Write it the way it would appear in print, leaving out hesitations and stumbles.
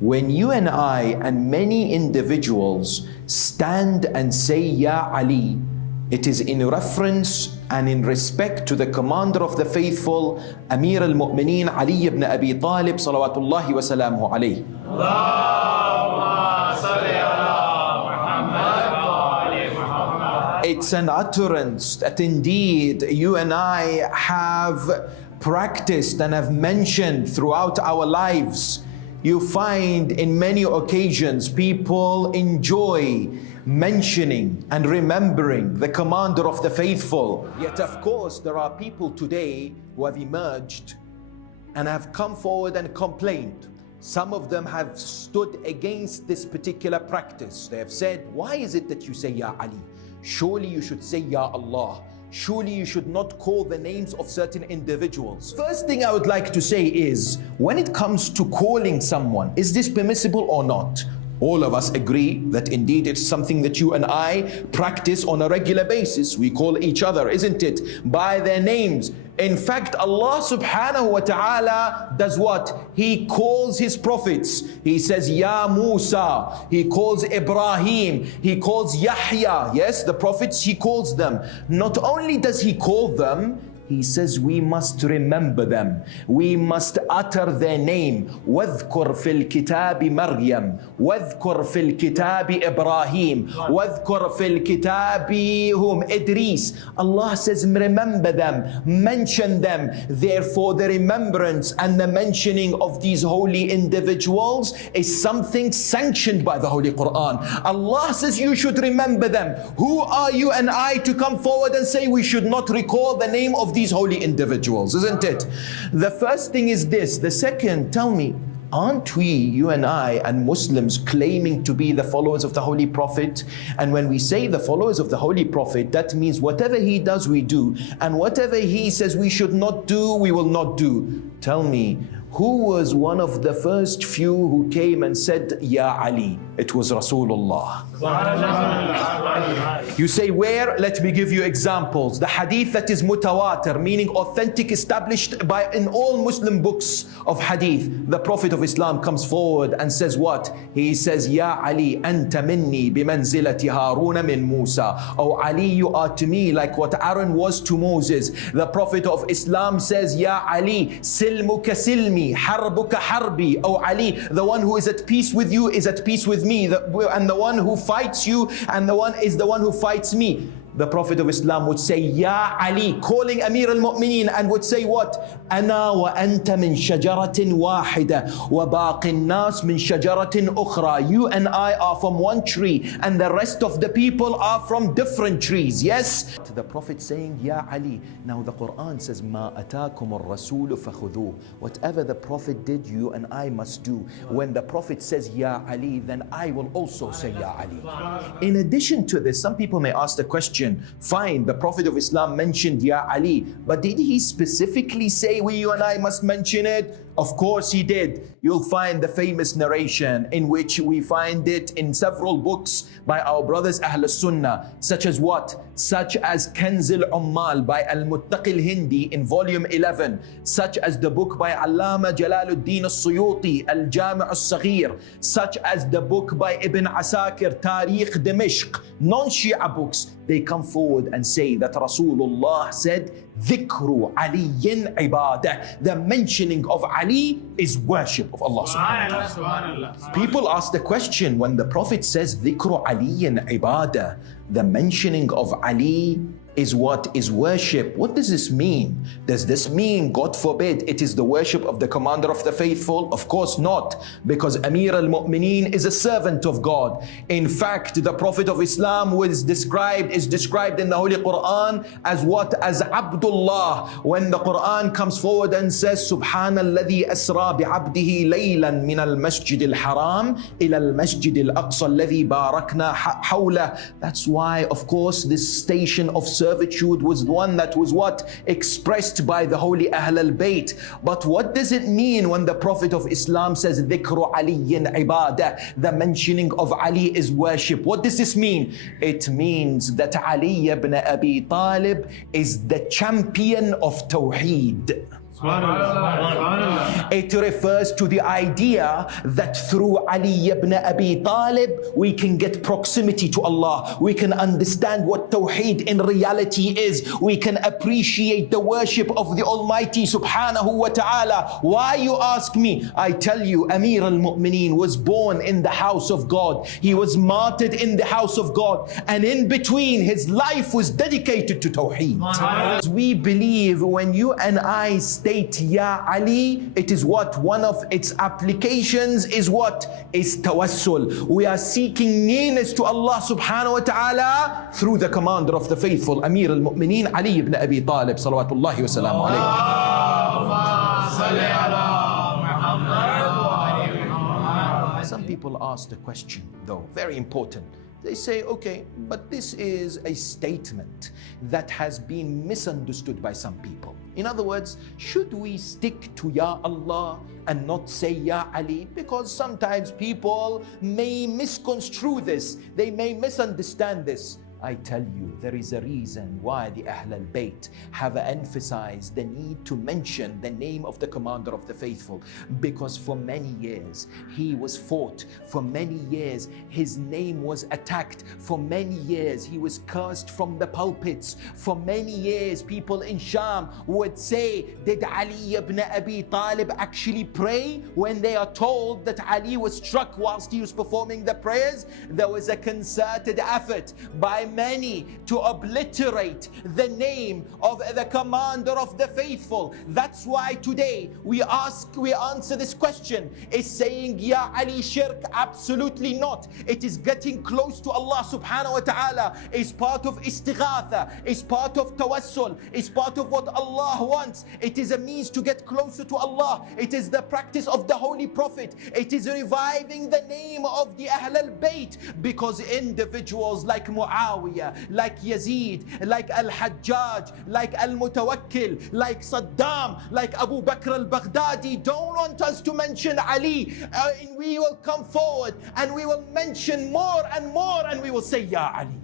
when you and I and many individuals stand and say Ya Ali, it is in reference and in respect to the commander of the faithful, Amir al-Mu'mineen Ali ibn Abi Talib salawatullahi wa salamuhu alayhi. Allahumma salli ala Muhammad. It's an utterance that indeed you and I have practiced and have mentioned throughout our lives. You find in many occasions people enjoy mentioning and remembering the commander of the faithful. Yet of course there are people today who have emerged and have come forward and complained. Some of them have stood against this particular practice. They have said, why is it that you say Ya Ali? Surely you should say Ya Allah. Surely you should not call the names of certain individuals. First thing I would like to say is, when it comes to calling someone, is this permissible or not? All of us agree that indeed it's something that you and I practice on a regular basis. We call each other, isn't it, by their names. In fact, Allah subhanahu wa ta'ala does what? He calls His prophets. He says, Ya Musa. He calls Ibrahim. He calls Yahya. Yes, the prophets, He calls them. Not only does He call them, He says we must remember them. We must utter their name. وَاذْكُرْ فِي الْكِتَابِ مَرْيَمْ وَاذْكُرْ فِي الْكِتَابِ إِبْرَاهِيمَ وَاذْكُرْ فِي الْكِتَابِ Idris. Allah says remember them, mention them. Therefore the remembrance and the mentioning of these holy individuals is something sanctioned by the Holy Quran. Allah says you should remember them. Who are you and I to come forward and say we should not recall the name of these holy individuals, isn't it? The first thing is this. The second, tell me, aren't we, you and I and Muslims, claiming to be the followers of the Holy Prophet? And when we say the followers of the Holy Prophet, that means whatever he does, we do. And whatever he says we should not do, we will not do. Tell me, who was one of the first few who came and said, Ya Ali? It was Rasulullah. You say where? Let me give you examples. The hadith that is mutawatir, meaning authentic, established by in all Muslim books of hadith. The Prophet of Islam comes forward and says what? He says, Ya Ali, anta minni bimanzilati Haruna min Musa. Oh Ali, you are to me like what Aaron was to Moses. The Prophet of Islam says, Ya Ali, silmuka silmi, harbuka harbi. Oh Ali, the one who is at peace with you is at peace with me. And the one who fights you and the one is the one who fights me. The Prophet of Islam would say, Ya Ali, calling Amir al-Mu'mineen, and would say what? Ana wa anta min shajaratin wahida wa baqin nas min shajaratin ukhra. You and I are from one tree and the rest of the people are from different trees. Yes? The Prophet saying, Ya Ali. Now the Quran says, Ma atakum ar-rasulu fakhudhuh. Whatever the Prophet did, you and I must do. When the Prophet says, Ya Ali, then I will also say, Ya Ali. In addition to this, some people may ask the question, fine, the Prophet of Islam mentioned Ya Ali, but did he specifically say you and I must mention it? Of course he did. You'll find the famous narration in which we find it in several books by our brothers Ahl Sunnah, such as what? Such as Kanz al-Ummal by Al-Muttaqi al-Hindi in volume 11, such as the book by Allama Jalaluddin al-Suyuti, Al-Jami' al-Saghir, such as the book by Ibn Asakir, Tariq Dimashq, non-Shia books. They come forward and say that Rasulullah said, Dhikru Aliyin ibadah. The mentioning of Ali is worship of Allah subhanahu wa ta'ala. People ask the question, when the Prophet says Dhikru Aliyin ibadah, the mentioning of Ali is what is worship. What does this mean? Does this mean, God forbid, it is the worship of the commander of the faithful? Of course not, because Amir al-Mu'mineen is a servant of God. In fact, the Prophet of Islam is described in the Holy Quran as what? As Abdullah. When the Quran comes forward and says, Subhanalladhi asra bi'abdihi laylan min al-masjid al-haram ila al-masjid al-aqsa alladhi barakna hawla. That's why, of course, this station of servitude was one that was what? Expressed by the holy Ahl al-Bayt. But what does it mean when the Prophet of Islam says Dhikru Aliyin ibadah? The mentioning of Ali is worship. What does this mean? It means that Ali ibn Abi Talib is the champion of Tawheed. It refers to the idea that through Ali ibn Abi Talib we can get proximity to Allah. We can understand what Tawheed in reality is. We can appreciate the worship of the Almighty subhanahu wa ta'ala. Why, you ask me? I tell you, Amir al-Mu'mineen was born in the house of God. He was martyred in the house of God. And in between, his life was dedicated to Tawheed. We believe when you and I state Ya Ali, it is what? One of its applications is what? Is tawassul. We are seeking nearness to Allah subhanahu wa ta'ala through the commander of the faithful, Amir al-Mu'mineen, Ali ibn Abi Talib, salawatullahi wa salamu alayhi. Some people ask the question, though, very important. They say, okay, but this is a statement that has been misunderstood by some people. In other words, should we stick to Ya Allah and not say Ya Ali? Because sometimes people may misconstrue this. They may misunderstand this. I tell you, there is a reason why the Ahl al-Bayt have emphasized the need to mention the name of the commander of the faithful, because for many years he was fought, for many years his name was attacked, for many years he was cursed from the pulpits, for many years people in Sham would say, did Ali ibn Abi Talib actually pray? When they are told that Ali was struck whilst he was performing the prayers, there was a concerted effort by many to obliterate the name of the commander of the faithful. That's why today we answer this question. Is saying Ya Ali shirk? Absolutely not. It is getting close to Allah subhanahu wa ta'ala. Is part of istighatha, is part of tawassul, is part of what Allah wants. It is a means to get closer to Allah. It is the practice of the Holy Prophet. It is reviving the name of the Ahl al-Bayt, because individuals like Muawiyah, like Yazid, like Al-Hajjaj, like Al-Mutawakkil, like Saddam, like Abu Bakr al-Baghdadi don't want us to mention Ali. And we will come forward and we will mention more and more, and we will say Ya Ali.